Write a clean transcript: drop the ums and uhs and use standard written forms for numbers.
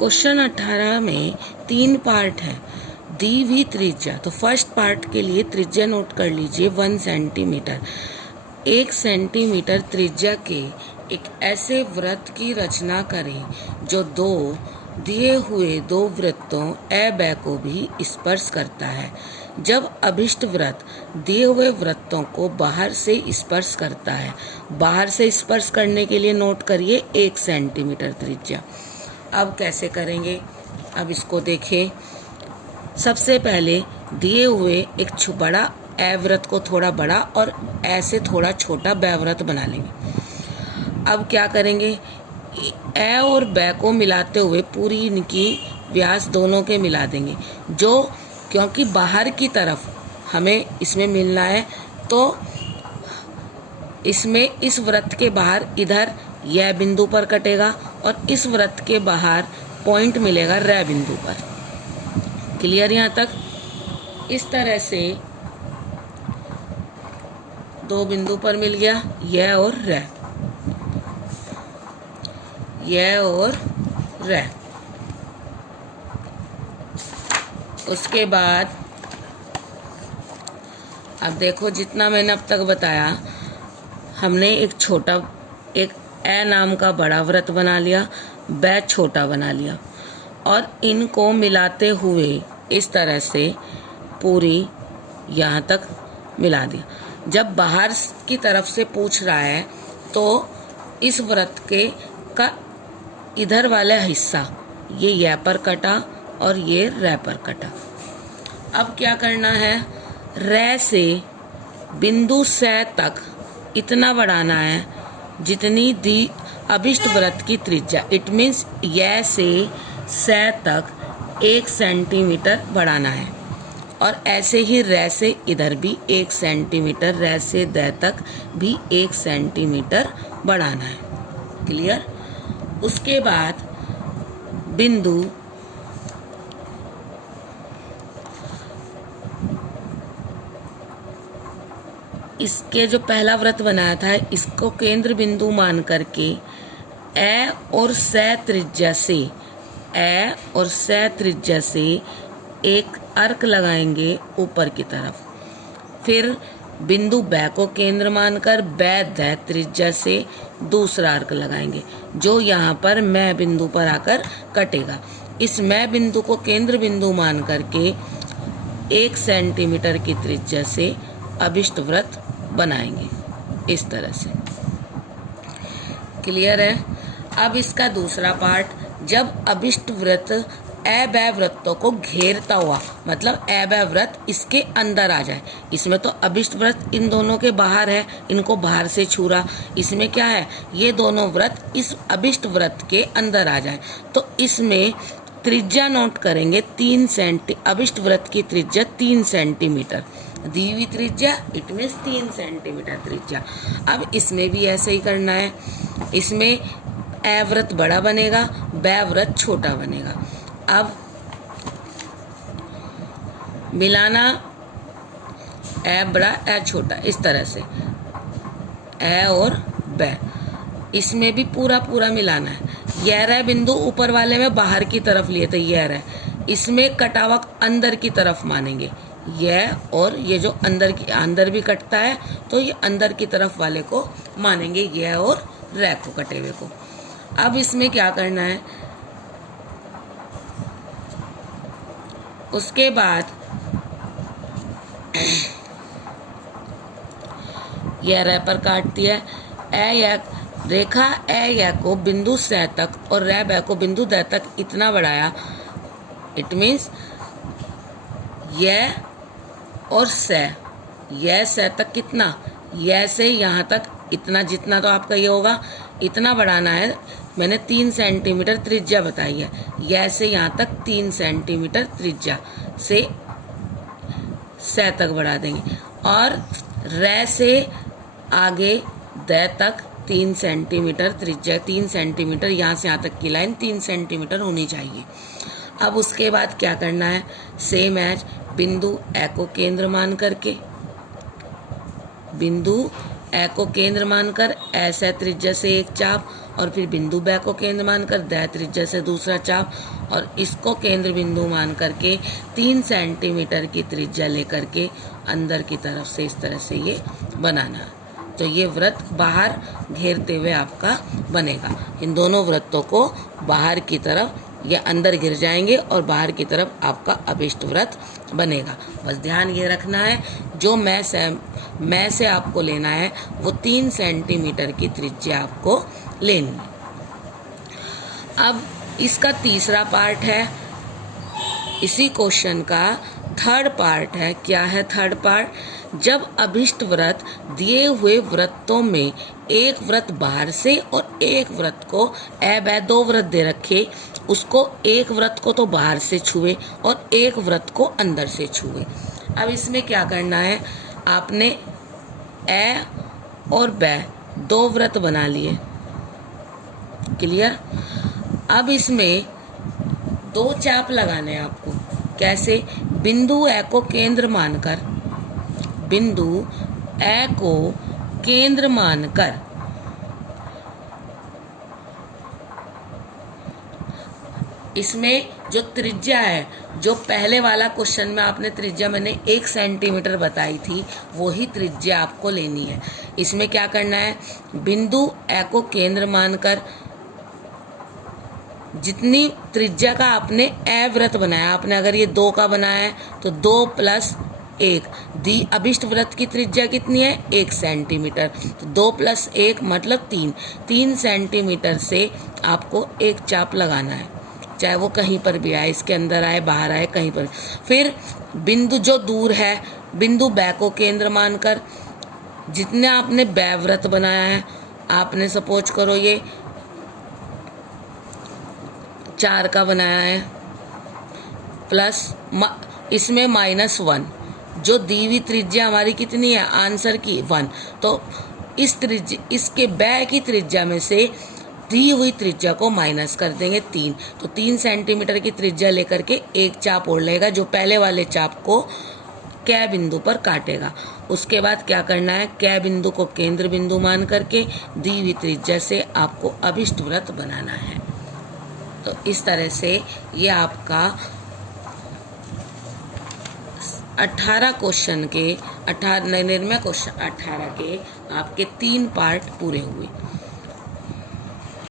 Question 18 में 3 part है। दी हुई त्रिज्या, तो फर्स्ट पार्ट के लिए त्रिज्या नोट कर लीजिए 1 सेंटीमीटर। 1 सेंटीमीटर त्रिज्या के एक ऐसे वृत्त की रचना करें जो दिए हुए दो वृत्तों ए ब को भी स्पर्श करता है। जब अभिष्ट वृत्त दिए हुए वृत्तों को बाहर से स्पर्श करता है, बाहर से स्पर्श करने के लिए नोट करिए 1 सेंटीमीटर त्रिज्या। अब कैसे करेंगे, अब इसको देखें। सबसे पहले दिए हुए एक बड़ा ए वृत्त को थोड़ा बड़ा और ऐसे थोड़ा छोटा ब वृत्त बना लेंगे। अब क्या करेंगे, ए और ब को मिलाते हुए पूरी इनकी व्यास दोनों के मिला देंगे। क्योंकि बाहर की तरफ हमें इसमें मिलना है, तो इसमें इस वृत्त के बाहर इधर यह बिंदु पर कटेगा और इस वृत्त के बाहर पॉइंट मिलेगा रे बिंदु पर। क्लियर यहाँ तक? इस तरह से दो बिंदु पर मिल गया यह और रे, यह और रे। उसके बाद अब देखो, जितना मैंने अब तक बताया, हमने एक ए नाम का बड़ा वृत्त बना लिया, ब छोटा बना लिया और इनको मिलाते हुए इस तरह से पूरी यहाँ तक मिला दिया। जब बाहर की तरफ से पूछ रहा है तो इस वृत्त का इधर वाला हिस्सा ये य पर कटा और ये रे पर कटा। अब क्या करना है, रे से बिंदु से तक इतना बढ़ाना है जितनी दी अभिष्ट वृत्त की त्रिज्या। इट मीन्स य से तक 1 सेंटीमीटर बढ़ाना है और ऐसे ही रे से इधर भी 1 सेंटीमीटर, रे से द तक भी 1 सेंटीमीटर बढ़ाना है। क्लियर? उसके बाद बिंदु इसके जो पहला वृत्त बनाया था इसको केंद्र बिंदु मान करके ए और से त्रिज्या से एक अर्क लगाएंगे ऊपर की तरफ। फिर बिंदु ब को केंद्र मानकर ब द त्रिज्या से दूसरा अर्क लगाएंगे जो यहाँ पर मैं बिंदु पर आकर कटेगा। इस मैं बिंदु को केंद्र बिंदु मान करके 1 सेंटीमीटर की त्रिज्या से अभिष्ट वृत्त बनाएंगे इस तरह से। क्लियर है? अब इसका दूसरा पार्ट, जब अभिष्ट वृत्त ए ब वृत्तों को घेरता हुआ, मतलब ए ब वृत्त इसके अंदर आ जाए। इसमें तो अभिष्ट वृत्त इन दोनों के बाहर है, इनको बाहर से छू रहा। इसमें क्या है, ये दोनों वृत्त इस अभिष्ट वृत्त के अंदर आ जाए, तो इसमें त्रिज्या नोट करेंगे 3 सेंटी। अभिष्ट वृत्त की त्रिज्या 3 सेंटीमीटर दी हुई त्रिज्या, इट मीन्स 3 सेंटीमीटर त्रिज्या। अब इसमें भी ऐसे ही करना है। इसमें ए वृत्त बड़ा बनेगा, ब वृत्त छोटा बनेगा। अब मिलाना ए बड़ा ए छोटा, इस तरह से ए और ब, इसमें भी पूरा मिलाना है। यह रे बिंदु ऊपर वाले में बाहर की तरफ लिए थे, यह रे, इसमें कटावा अंदर की तरफ मानेंगे यह, और ये जो अंदर भी कटता है तो ये अंदर की तरफ वाले को मानेंगे यह और रे को, कटे हुए को। अब इसमें क्या करना है, उसके बाद यह रे पर काटती है। रेखा ए को बिंदु से तक और रे ब को बिंदु द तक इतना बढ़ाया। इट मीन्स यह और यह से तक कितना, यह से यहाँ तक इतना, जितना तो आपका ये होगा इतना बढ़ाना है। मैंने 3 सेंटीमीटर त्रिज्या बताई है, यह से यहाँ तक 3 सेंटीमीटर त्रिज्या से तक बढ़ा देंगे और रे से आगे द तक 3 सेंटीमीटर त्रिज्या, 3 सेंटीमीटर यहाँ से यहाँ तक की लाइन 3 सेंटीमीटर होनी चाहिए। अब उसके बाद क्या करना है, सेम एज बिंदु ए को केंद्र मान करके, बिंदु ए को केंद्र मानकर ऐसे त्रिज्या से एक चाप और फिर बिंदु बै को केंद्र मानकर दै त्रिज्या से दूसरा चाप और इसको केंद्र बिंदु मान करके 3 सेंटीमीटर की त्रिज्या लेकर के अंदर की तरफ से इस तरह से ये बनाना है। तो ये व्रत बाहर घेरते हुए आपका बनेगा। इन दोनों वृत्तों को बाहर की तरफ या अंदर गिर जाएंगे और बाहर की तरफ आपका अभिष्ट व्रत बनेगा। बस ध्यान ये रखना है, जो मैं से आपको लेना है वो 3 सेंटीमीटर की त्रिज्या आपको लेनी है। अब इसका तीसरा पार्ट है, इसी क्वेश्चन का थर्ड पार्ट है। क्या है थर्ड पार्ट? जब अभिष्ट व्रत दिए हुए व्रतों में एक व्रत बाहर से और एक व्रत को दो व्रत दे रखे, उसको एक व्रत को तो बाहर से छुए और एक व्रत को अंदर से छुए। अब इसमें क्या करना है, आपने ए और बै 2 व्रत बना लिए, क्लियर। अब इसमें 2 चाप लगाने हैं आपको। कैसे? बिंदु ए को केंद्र मानकर, बिंदु ए को केंद्र मानकर इसमें जो त्रिज्या है, जो पहले वाला क्वेश्चन में आपने त्रिज्या मैंने 1 सेंटीमीटर बताई थी, वही त्रिज्या आपको लेनी है। इसमें क्या करना है, बिंदु ए को केंद्र मानकर जितनी त्रिज्या का आपने ए व्रत बनाया, आपने अगर ये 2 का बनाया है तो 2 + 1 दी अभिष्ट व्रत की त्रिज्या कितनी है? 1 सेंटीमीटर। तो 2 + 1 मतलब 3 सेंटीमीटर से आपको एक चाप लगाना है, चाहे वो कहीं पर भी आए, इसके अंदर आए बाहर आए कहीं पर। फिर बिंदु जो दूर है, बिंदु बै को केंद्र मानकर जितने आपने बै व्रत बनाया है, आपने सपोज करो ये 4 का बनाया है, प्लस इसमें -1, जो दी हुई त्रिज्या हमारी कितनी है आंसर की 1। तो इस त्रिज्या, इसके बै की त्रिज्या में से दी हुई त्रिज्या को माइनस कर देंगे 3। तो 3 सेंटीमीटर की त्रिज्या लेकर के एक चाप और लेगा, जो पहले वाले चाप को कै बिंदु पर काटेगा। उसके बाद क्या करना है, कै बिंदु को केंद्र बिंदु मान करके दी हुई त्रिज्या से आपको अभिष्ट व्रत बनाना है। तो इस तरह से ये आपका 18 क्वेश्चन के 18 निर्णय क्वेश्चन 18 के आपके 3 पार्ट पूरे हुए।